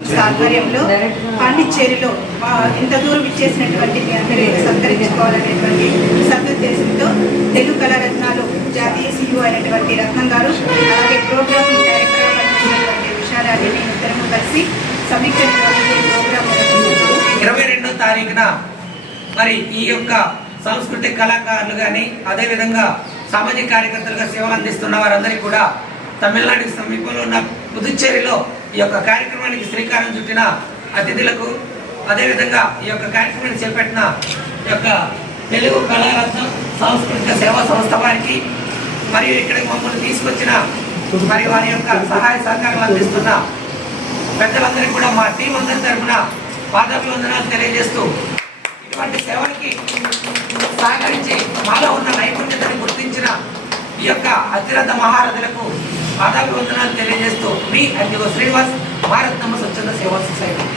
ఆధ్వర్యంలో పాండిచ్చేరిలో ఇంత దూరం ఇచ్చేసినటువంటి మీ అందరూ సత్కరించుకోవాలనేటువంటి సదుద్దేశంతో తెలుగు కళారత్నాలు జాతీయ సీఈఓ అయినటువంటి రత్నం గారు అలాగే ప్రోగ్రామ్ డైరెక్టర్ అయినటువంటి విశాలాన్ని నేను ఇద్దరము కలిసి సమీక్ష ప్రోగ్రామ్ ఇరవై రెండో తారీఖున మరి ఈ యొక్క సంస్కృతి కళాకారులు కానీ అదేవిధంగా సామాజిక కార్యకర్తలుగా సేవలు అందిస్తున్న వారందరికీ కూడా తమిళనాడు సమీపంలో ఉన్న పుదుచ్చేరిలో ఈ యొక్క కార్యక్రమానికి శ్రీకారం చుట్టిన అతిథులకు అదేవిధంగా ఈ యొక్క కార్యక్రమాన్ని చేపట్టిన ఈ యొక్క తెలుగు కళారత్నం సాంస్కృతిక సేవా సంస్థ వారికి మరియు ఇక్కడికి మమ్మల్ని తీసుకొచ్చిన మరి వారి యొక్క సహాయ సహకారాలు అందిస్తున్న పెద్దలందరికీ కూడా మా టీం అందరి తరఫున పాదాభివందనాలు తెలియజేస్తూ ఇటువంటి సేవలకి సహకరించి మాలో ఉన్న నైపుణ్యతను గుర్తించిన ఈ యొక్క అతిరథ మహారథులకు పాదాభివందనాలు తెలియజేస్తూ మీ అంజుగో శ్రీనివాస్ భారత్ నమ్మ స్వచ్ఛంద సేవా సొసైటీ.